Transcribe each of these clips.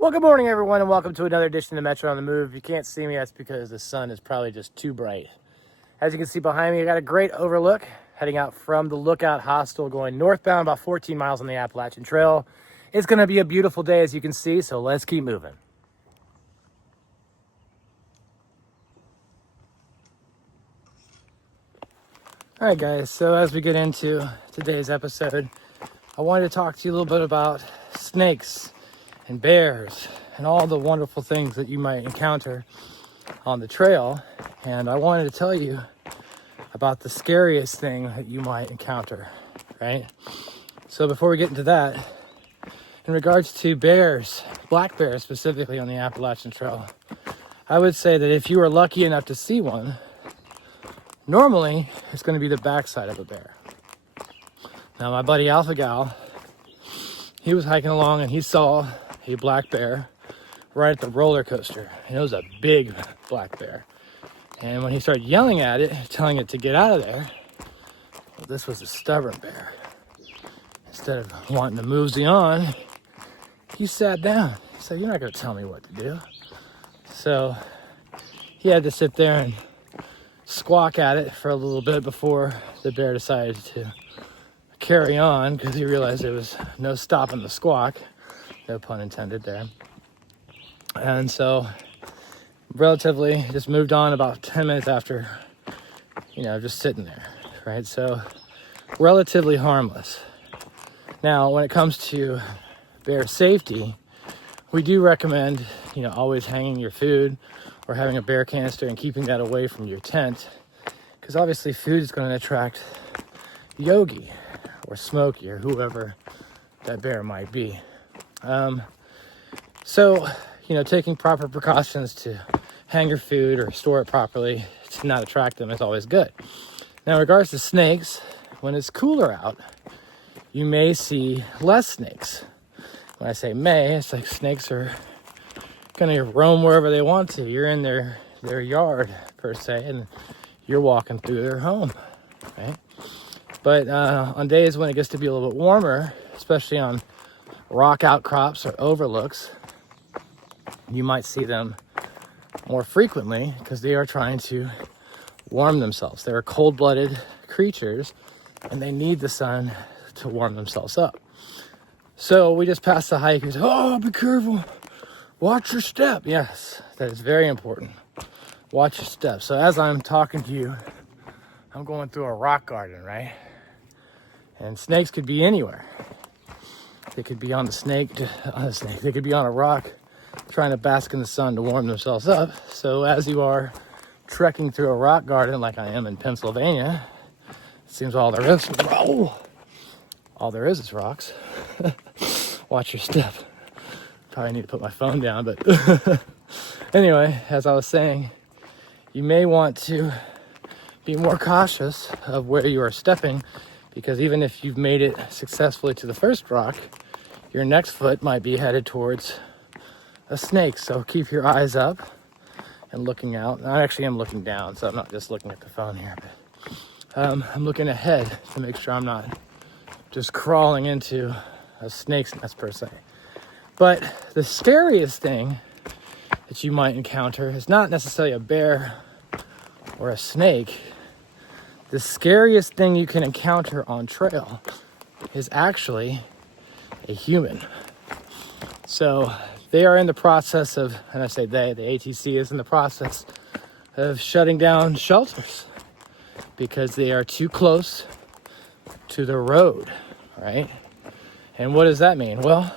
Well, good morning, everyone, and welcome to another edition of Metro on the Move. If you can't see me, that's because the sun is probably just too bright. As you can see behind me, I got a great overlook heading out from the Lookout Hostel going northbound about 14 miles on the Appalachian Trail. It's going to be a beautiful day, as you can see, so let's keep moving. All right, guys, so as we get into today's episode, I wanted to talk to you a little bit about snakes and bears and all the wonderful things that you might encounter on the trail. And I wanted to tell you about the scariest thing that you might encounter, right? So before we get into that, in regards to bears, black bears specifically on the Appalachian Trail, I would say that if you are lucky enough to see one, normally it's going to be the backside of a bear. Now my buddy Alpha Gal, he was hiking along and he saw a black bear right at the roller coaster, and it was a big black bear. And when he started yelling at it, telling it to get out of there, well, this was a stubborn bear. Instead of wanting to mosey on, he sat down. He said, "You're not going to tell me what to do." So he had to sit there and squawk at it for a little bit before the bear decided to carry on, because he realized there was no stopping the squawk. No pun intended there. And so relatively just moved on about 10 minutes after, just sitting there, right? So relatively harmless. Now, when it comes to bear safety, we do recommend, always hanging your food or having a bear canister and keeping that away from your tent, because obviously food is going to attract Yogi or Smokey or whoever that bear might be. So, taking proper precautions to hang your food or store it properly to not attract them is always good. Now, in regards to snakes, when it's cooler out, you may see less snakes. When I say may, it's like snakes are going to roam wherever they want to. You're in their yard, per se, and you're walking through their home, right? But on days when it gets to be a little bit warmer, especially on rock outcrops or overlooks, you might see them more frequently because they are trying to warm themselves. They're cold-blooded creatures and they need the sun to warm themselves up. So we just passed the hike and said, "Oh, be careful, watch your step." Yes, that is very important. Watch your step. So as I'm talking to you, I'm going through a rock garden, right? And snakes could be anywhere. They could be on the snake. They could be on a rock trying to bask in the sun to warm themselves up. So as you are trekking through a rock garden like I am in Pennsylvania, it seems all there is rocks. Watch your step. Probably need to put my phone down, but anyway, as I was saying, you may want to be more cautious of where you are stepping, because even if you've made it successfully to the first rock, your next foot might be headed towards a snake. So keep your eyes up and looking out. I actually am looking down, so I'm not just looking at the phone here, but I'm looking ahead to make sure I'm not just crawling into a snake's nest, per se. But the scariest thing that you might encounter is not necessarily a bear or a snake. The scariest thing you can encounter on trail is actually a human. So they are in the process of, and I say they, the ATC is in the process of shutting down shelters because they are too close to the road, right? And what does that mean? Well,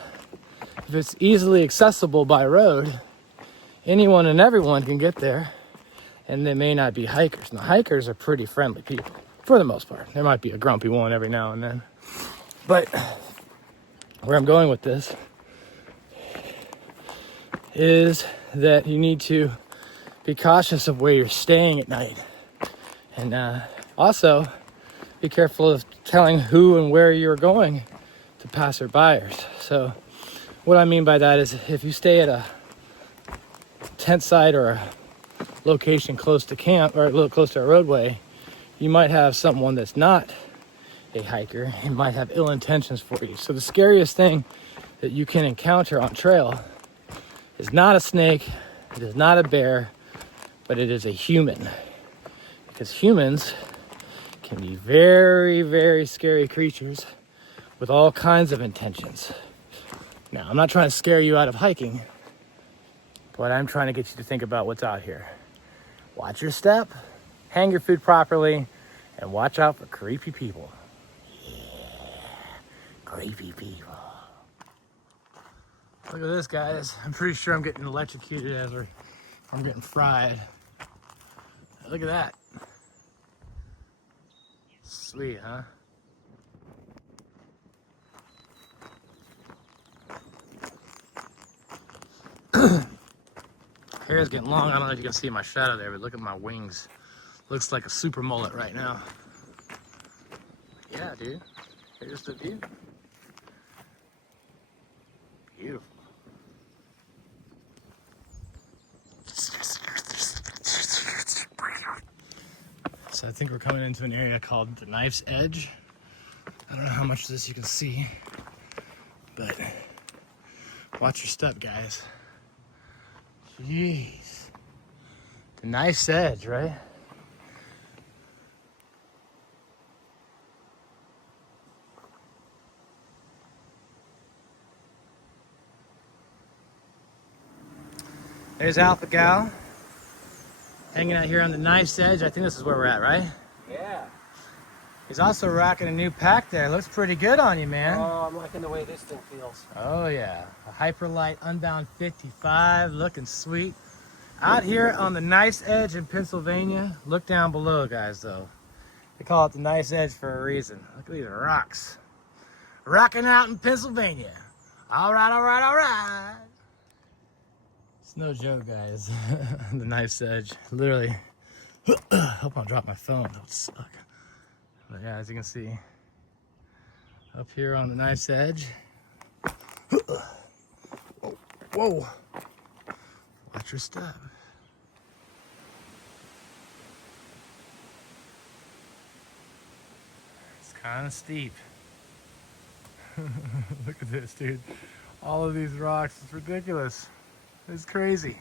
if it's easily accessible by road, anyone and everyone can get there. And they may not be hikers. Now, hikers are pretty friendly people, for the most part. There might be a grumpy one every now and then. But where I'm going with this is that you need to be cautious of where you're staying at night. And also, be careful of telling who and where you're going to passerbyers. So what I mean by that is, if you stay at a tent site or a location close to camp or a little close to a roadway, you might have someone that's not a hiker and might have ill intentions for you. So the scariest thing that you can encounter on trail is not a snake, it is not a bear, but it is a human. Because humans can be very, very scary creatures with all kinds of intentions. Now, I'm not trying to scare you out of hiking, but I'm trying to get you to think about what's out here. Watch your step, hang your food properly, and watch out for creepy people. Yeah, creepy people. Look at this, guys. I'm pretty sure I'm getting electrocuted as I'm getting fried. Look at that. Sweet, huh? Hair is getting long. I don't know if you can see my shadow there, but look at my wings. Looks like a super mullet right now. Yeah, dude. Here's the view. Beautiful. So I think we're coming into an area called the Knife's Edge. I don't know how much of this you can see, but watch your step, guys. Jeez. The Knife's Edge, right? There's Alpha Gal hanging out here on the Knife's Edge. I think this is where we're at, right? Yeah. He's also rocking a new pack there. Looks pretty good on you, man. Oh, I'm liking the way this thing feels. Oh yeah, a Hyperlite Unbound 55, looking sweet. Out here on the Knife's Edge in Pennsylvania. Look down below, guys, though. They call it the Knife's Edge for a reason. Look at these rocks. Rocking out in Pennsylvania. All right, all right, all right. It's no joke, guys. The Knife's Edge, literally. Hope I don't drop my phone. That would suck. But yeah, as you can see, up here on the Knife's Edge. Whoa. Watch your step. It's kind of steep. Look at this, dude. All of these rocks, it's ridiculous. It's crazy.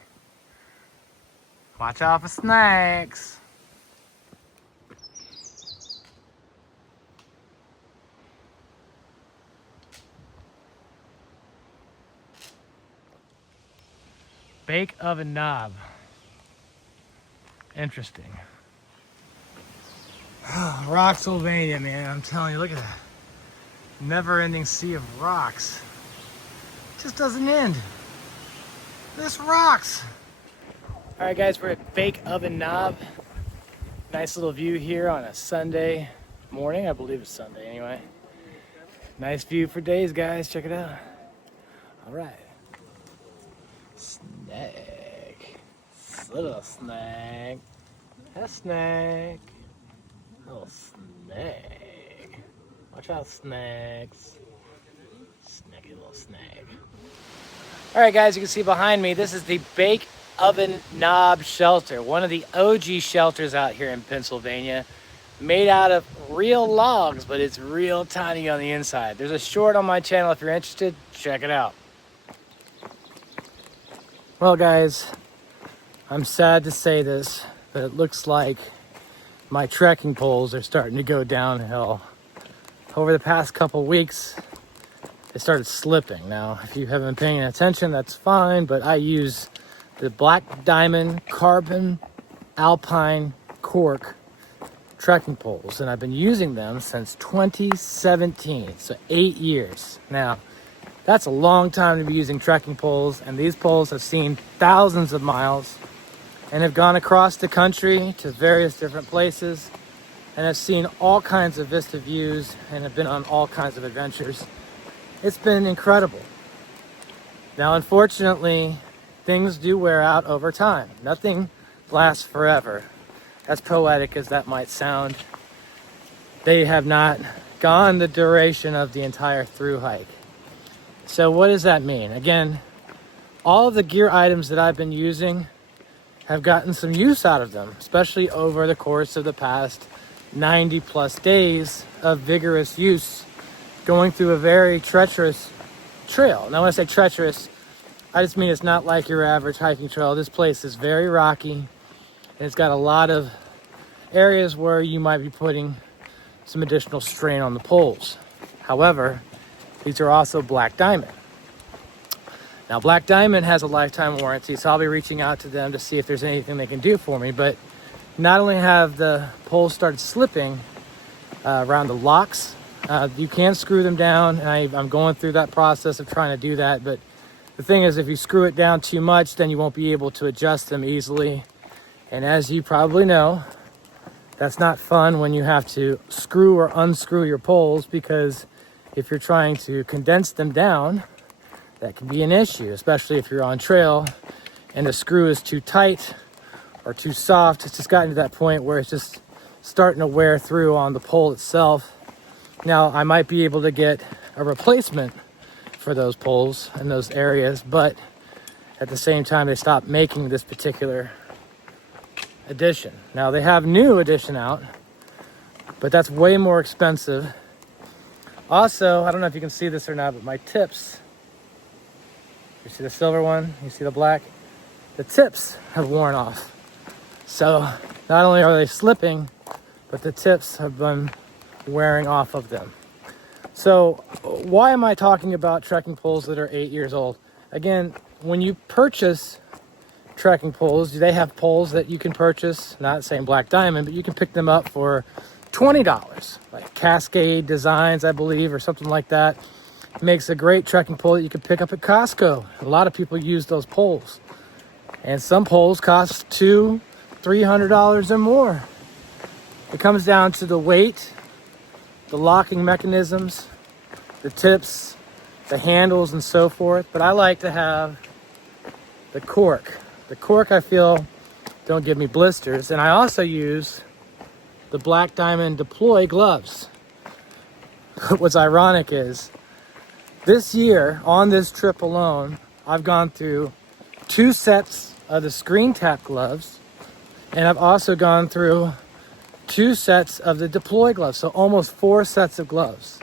Watch out for snakes. Bake oven knob. Interesting. Rocksylvania, man. I'm telling you, look at that. Never-ending sea of rocks. It just doesn't end. This rocks. All right, guys, we're at Bake Oven Knob. Nice little view here on a Sunday morning. I believe it's Sunday anyway. Nice view for days, guys. Check it out. All right. Snake. Little snake. A snake. Little snake. Watch out, snakes. Snaky little snake. All right, guys, you can see behind me, this is the Bake Oven Knob Shelter, one of the OG shelters out here in Pennsylvania, made out of real logs, but it's real tiny on the inside. There's a short on my channel if you're interested. Check it out. Well, guys, I'm sad to say this, but it looks like my trekking poles are starting to go downhill. Over the past couple weeks, they started slipping. Now, if you haven't been paying attention, that's fine, but I use the Black Diamond Carbon Alpine Cork trekking poles, and I've been using them since 2017, so 8 years. Now, that's a long time to be using trekking poles, and these poles have seen thousands of miles and have gone across the country to various different places and have seen all kinds of Vista views and have been on all kinds of adventures. It's been incredible. Now, unfortunately, things do wear out over time. Nothing lasts forever. As poetic as that might sound, they have not gone the duration of the entire thru hike. So what does that mean? Again, all of the gear items that I've been using have gotten some use out of them, especially over the course of the past 90 plus days of vigorous use going through a very treacherous trail. Now, when I say treacherous, I just mean it's not like your average hiking trail. This place is very rocky, and it's got a lot of areas where you might be putting some additional strain on the poles. However, these are also Black Diamond. Now, Black Diamond has a lifetime warranty, so I'll be reaching out to them to see if there's anything they can do for me. But not only have the poles started slipping around the locks, you can screw them down, and I'm going through that process of trying to do that. But the thing is, if you screw it down too much, then you won't be able to adjust them easily. And as you probably know, that's not fun when you have to screw or unscrew your poles, because if you're trying to condense them down, that can be an issue, especially if you're on trail and the screw is too tight or too soft. It's just gotten to that point where it's just starting to wear through on the pole itself. Now, I might be able to get a replacement for those poles in those areas, but at the same time, they stopped making this particular edition. Now, they have new edition out, but that's way more expensive. Also, I don't know if you can see this or not, but my tips, you see the silver one, you see the black, the tips have worn off. So not only are they slipping, but the tips have been wearing off of them. So why am I talking about trekking poles that are 8 years old? Again, when you purchase trekking poles, they have poles that you can purchase, not saying Black Diamond, but you can pick them up for $20, like Cascade Designs, I believe, or something like that. It makes a great trekking pole that you can pick up at Costco. A lot of people use those poles, and some poles cost $200-300 or more. It comes down to the weight, the locking mechanisms, the tips, the handles, and so forth. But I like to have the cork. The cork, I feel, don't give me blisters. And I also use the Black Diamond Deploy gloves. What's ironic is, this year, on this trip alone, I've gone through 2 sets of the screen tap gloves, and I've also gone through 2 sets of the Deploy gloves, so almost 4 sets of gloves.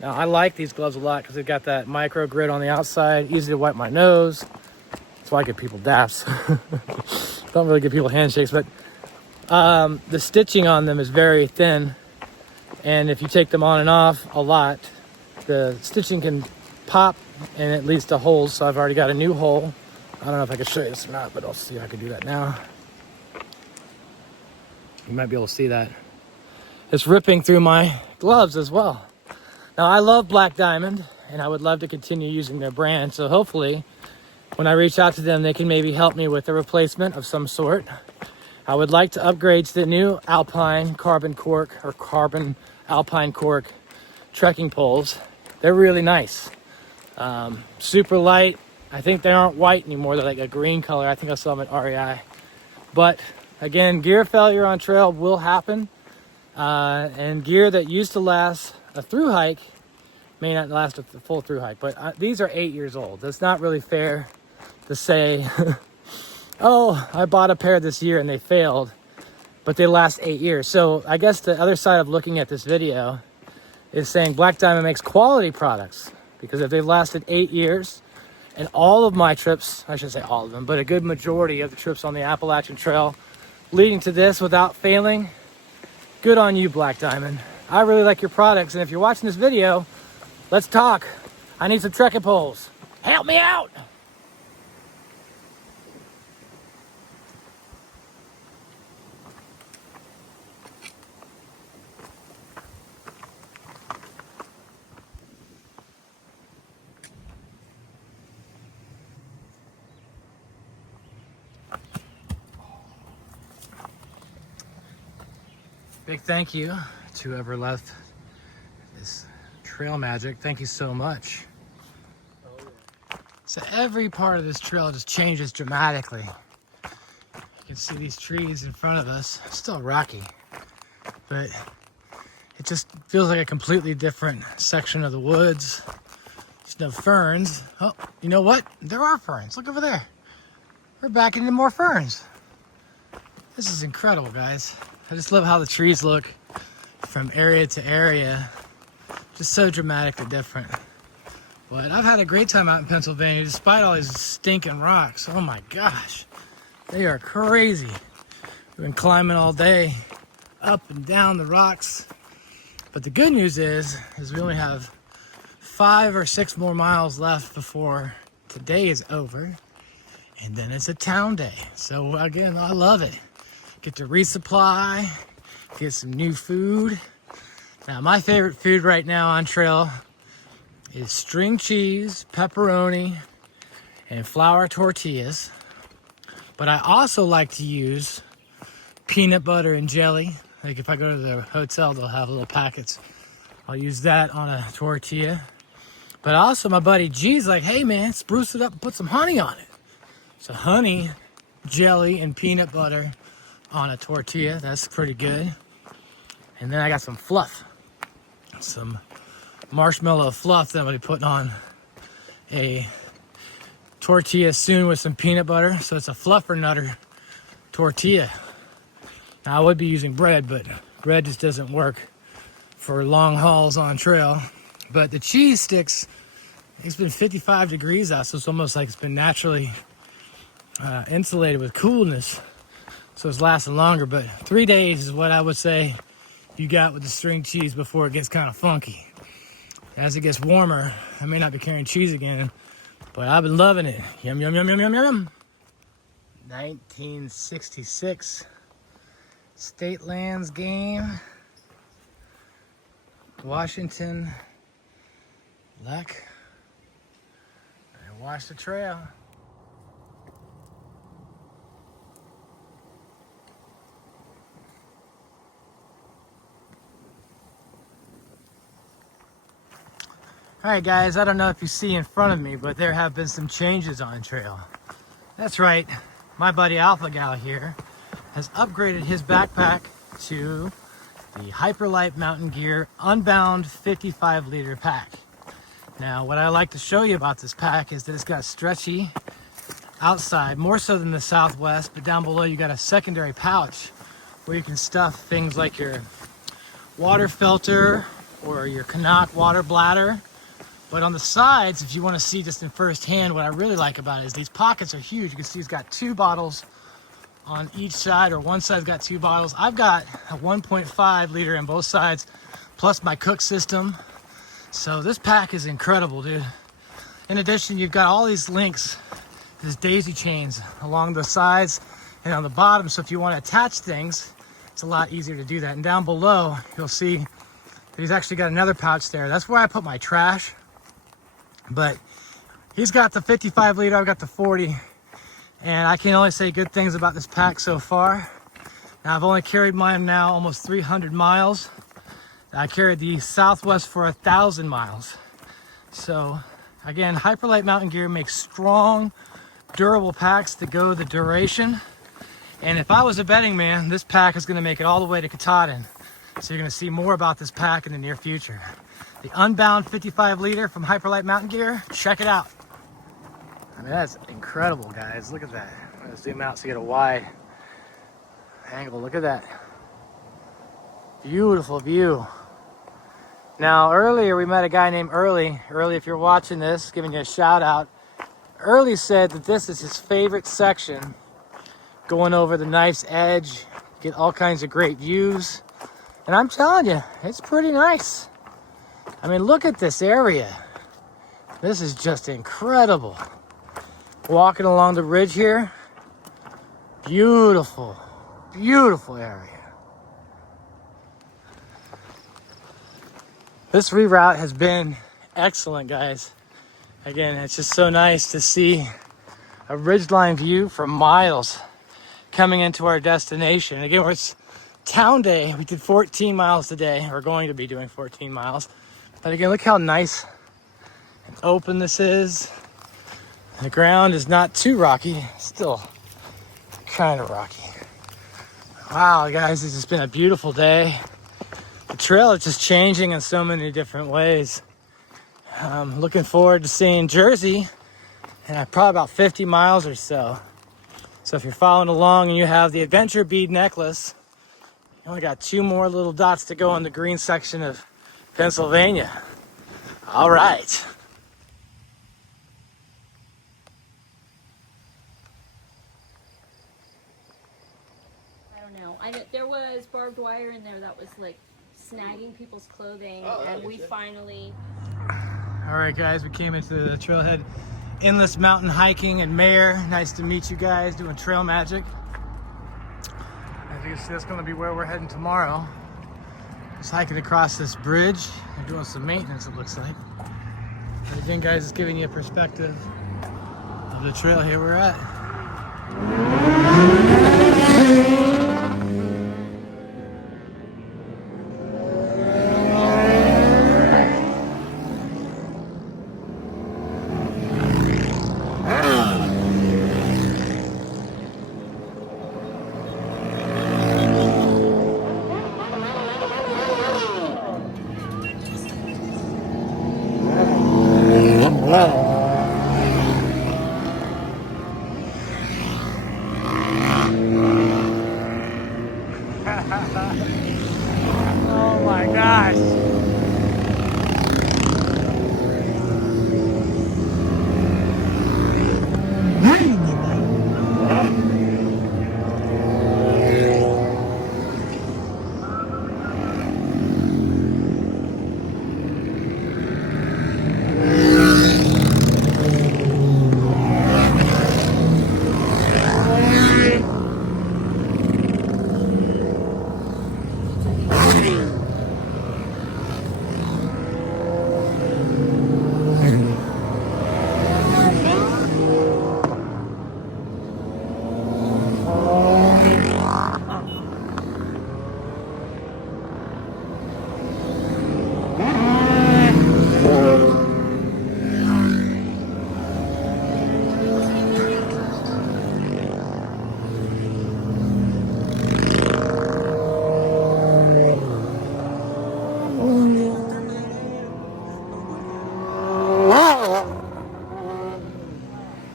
Now, I like these gloves a lot because they've got that micro grit on the outside, easy to wipe my nose. That's why I give people daps. Don't really give people handshakes, but the stitching on them is very thin, and if you take them on and off a lot, the stitching can pop and it leads to holes. So I've already got a new hole. I don't know if I can show you this or not, but I'll see if I can do that now. You might be able to see that. It's ripping through my gloves as well. Now, I love Black Diamond, and I would love to continue using their brand. So hopefully, when I reach out to them, they can maybe help me with a replacement of some sort. I would like to upgrade to the new Alpine carbon cork, or carbon Alpine cork trekking poles. They're really nice. Super light. I think they aren't white anymore. They're like a green color. I think I saw them at REI. But again, gear failure on trail will happen. And gear that used to last a thru hike may not last a full thru hike. But these are 8 years old. That's not really fair to say, oh, I bought a pair this year and they failed, but they last 8 years. So I guess the other side of looking at this video is saying Black Diamond makes quality products, because if they've lasted 8 years, and all of my trips, I should say all of them, but a good majority of the trips on the Appalachian Trail leading to this without failing, good on you, Black Diamond. I really like your products, and if you're watching this video, let's talk. I need some trekking poles. Help me out! Big thank you to whoever left this trail magic. Thank you so much. So every part of this trail just changes dramatically. You can see these trees in front of us. It's still rocky, but it just feels like a completely different section of the woods. There's no ferns. Oh, you know what? There are ferns. Look over there. We're back into more ferns. This is incredible, guys. I just love how the trees look from area to area. Just so dramatically different. But I've had a great time out in Pennsylvania despite all these stinking rocks. Oh my gosh, they are crazy. We've been climbing all day, up and down the rocks. But the good news is we only have 5 or 6 more miles left before today is over. And then it's a town day. So again, I love it. Get to resupply, get some new food. Now my favorite food right now on trail is string cheese, pepperoni, and flour tortillas. But I also like to use peanut butter and jelly. Like if I go to the hotel, they'll have little packets. I'll use that on a tortilla. But also my buddy G's like, hey man, spruce it up and put some honey on it. So honey, jelly, and peanut butter on a tortilla. That's pretty good. And then I got some fluff. Some marshmallow fluff that I'm gonna be putting on a tortilla soon with some peanut butter. So it's a fluffer nutter tortilla. Now I would be using bread, but bread just doesn't work for long hauls on trail. But the cheese sticks, it's been 55 degrees out, so it's almost like it's been naturally insulated with coolness. So it's lasting longer, but 3 days is what I would say you got with the string cheese before it gets kind of funky. As it gets warmer, I may not be carrying cheese again, but I've been loving it. Yum, yum, yum, yum, yum, yum. 1966 State Lands game. Washington, Lek, and watch the trail. All right, guys, I don't know if you see in front of me, but there have been some changes on trail. That's right, my buddy Alpha Gal here has upgraded his backpack to the Hyperlite Mountain Gear Unbound 55-liter pack. Now, what I like to show you about this pack is that it's got stretchy outside, more so than the Southwest, but down below you got a secondary pouch where you can stuff things like your water filter or your CNOC water bladder. But on the sides, if you want to see just in first hand, what I really like about it is these pockets are huge. You can see it's got 2 bottles on each side, or one side's got 2 bottles. I've got a 1.5 liter in both sides, plus my cook system. So this pack is incredible, dude. In addition, you've got all these links, these daisy chains along the sides and on the bottom. So if you want to attach things, it's a lot easier to do that. And down below, you'll see that he's actually got another pouch there. That's where I put my trash. But he's got the 55 liter, I've got the 40. And I can only say good things about this pack so far. Now I've only carried mine now almost 300 miles. I carried the Southwest for 1,000 miles. So again, Hyperlite Mountain Gear makes strong, durable packs that go the duration. And if I was a betting man, this pack is gonna make it all the way to Katahdin. So you're gonna see more about this pack in the near future. The Unbound 55 liter from Hyperlite Mountain Gear, check it out. I mean, that's incredible, guys. Look at that. I'm gonna zoom out so you get a wide angle. Look at that. Beautiful view. Now, earlier we met a guy named Early. Early, if you're watching this, giving you a shout out. Early said that this is his favorite section. Going over the knife's edge, get all kinds of great views. And I'm telling you, it's pretty nice. I mean, look at this area. This is just incredible. Walking along the ridge here, beautiful, beautiful area. This reroute has been excellent, guys. Again, it's just so nice to see a ridgeline view for miles coming into our destination. Again, it's town day. We did 14 miles today. We're going to be doing 14 miles. But again, look how nice and open this is. The ground is not too rocky, still kind of rocky. Wow, guys, it's just been a beautiful day. The trail is just changing in so many different ways. I'm looking forward to seeing Jersey in probably about 50 miles or so. So if you're following along and you have the adventure bead necklace, you only got 2 more little dots to go on the green section of Pennsylvania. All right. don't know. There was barbed wire in there that was like snagging people's clothing, and we finally. All right, guys, we came into the trailhead, Endless Mountain Hiking and Mayor. Nice to meet you guys doing trail magic. As you can see, that's going to be where we're heading tomorrow. Just hiking across this bridge. They're doing some maintenance, it looks like. But again, guys, it's giving you a perspective of the trail here we're at. Oh my gosh.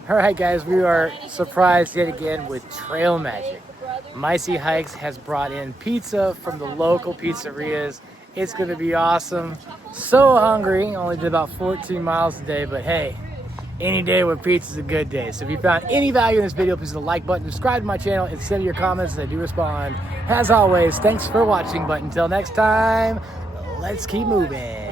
All right, guys, we are surprised yet again with trail magic. Micey Hikes has brought in pizza from the local pizzerias. It's going to be awesome. So hungry. Only did about 14 miles today, but hey, any day with pizza is a good day. So if you found any value in this video, please hit the like button, subscribe to my channel, and send your comments. I do respond. As always, thanks for watching, but until next time, let's keep moving.